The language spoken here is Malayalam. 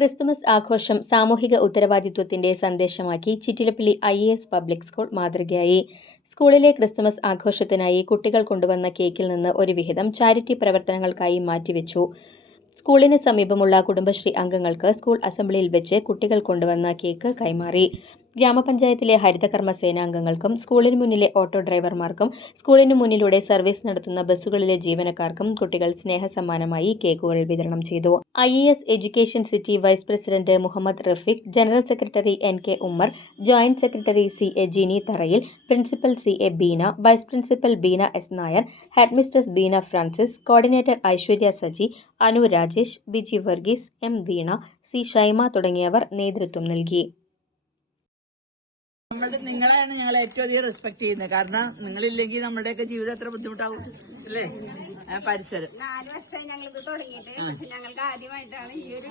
ക്രിസ്തുമസ് ആഘോഷം സാമൂഹിക ഉത്തരവാദിത്വത്തിന്റെ സന്ദേശമാക്കി ചിറ്റിലപ്പള്ളി IAS പബ്ലിക് സ്കൂൾ മാതൃകയായി. സ്കൂളിലെ ക്രിസ്തുമസ് ആഘോഷത്തിനായി കുട്ടികൾ കൊണ്ടുവന്ന കേക്കിൽ നിന്ന് ഒരു വിഹിതം ചാരിറ്റി പ്രവർത്തനങ്ങൾക്കായി മാറ്റിവെച്ചു. സ്കൂളിന് സമീപമുള്ള കുടുംബശ്രീ അംഗങ്ങൾക്ക് സ്കൂൾ അസംബ്ലിയിൽ വെച്ച് കുട്ടികൾ കൊണ്ടുവന്ന കേക്ക് കൈമാറി. ഗ്രാമപഞ്ചായത്തിലെ ഹരിതകർമ്മ സേനാംഗങ്ങൾക്കും സ്കൂളിന് മുന്നിലെ ഓട്ടോ ഡ്രൈവർമാർക്കും സ്കൂളിന് മുന്നിലൂടെ സർവീസ് നടത്തുന്ന ബസ്സുകളിലെ ജീവനക്കാർക്കും കുട്ടികൾ സ്നേഹസമ്മാനമായി കേക്കുകൾ വിതരണം ചെയ്തു. IAS education city vice president Muhammad Rafeeq, general secretary NK Ummer, joint secretary CA Jini Tharayil, principal CA Beena, vice principal Beena S Nair, headmistress Beena Francis, coordinator Aishwarya Saji, Anu Rajesh, Biji Varghese, M Veena, C Shaima തുടങ്ങിയവർ നേതൃത്വം നൽകി. നിങ്ങളെയാണ് ഞങ്ങൾ ഏറ്റവും അധികം റെസ്പെക്ട് ചെയ്യുന്നത്. കാരണം നിങ്ങളില്ലെങ്കിൽ നമ്മുടെയൊക്കെ ജീവിതം എത്ര ബുദ്ധിമുട്ടാവും അല്ലേ? പരിസരം 4 വർഷമായി ഞങ്ങളിത് തുടങ്ങിയിട്ട് ഞങ്ങൾക്ക് ആദ്യമായിട്ടാണ് ഈ ഒരു